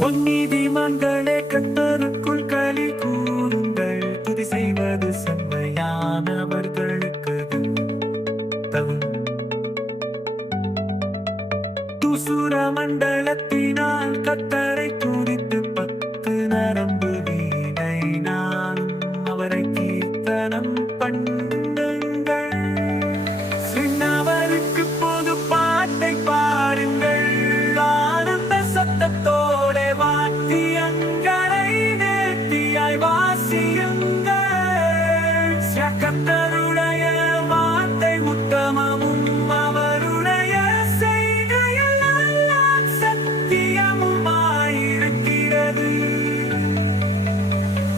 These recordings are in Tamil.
பொன்னிதிமான்களே கர்த்தருக்குள் களி கூறுங்கள், துதி செய்வது செம்மையானவர்களுக்கு தகும். தூசுர மண்டலத்தினால் கர்த்தரை துதித்து பத்து நரம்பு வீணை நானும் அவரை கீர்த்தனம் பண்ணுங்கள். சின்னவருக்கு புது பாட்டை பாருங்கள், ஆனந்த சத்தத்தோட வாத்தியங்களை நேர்த்தியாய் வாசியுங்கள். கர்த்தருடைய வார்த்தை உத்தமமும் அவருடைய செய்கைகள் எல்லாம் சத்தியமுமாயிருக்கிறது.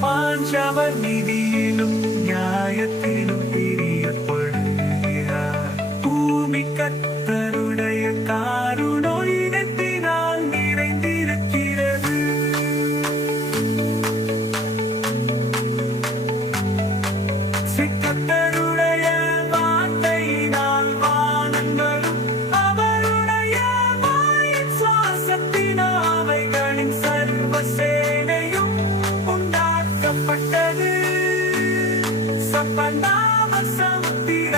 பாஞ்சவர் நீதியிலும் நியாயத்திலும் பிரியப்படுகிறார். பூமி கர்த்தருடைய காருண்யத்தினால் நிறைந்திருக்கிறது. கர்த்தருடைய வார்த்தையினால் வானங்களும் அவருடைய வாயின் சுவாசத்தினால் அவைகளின் சர்வ சேனையும் உண்டாக்கப்பட்டது. சப்பநாம சமுத்திர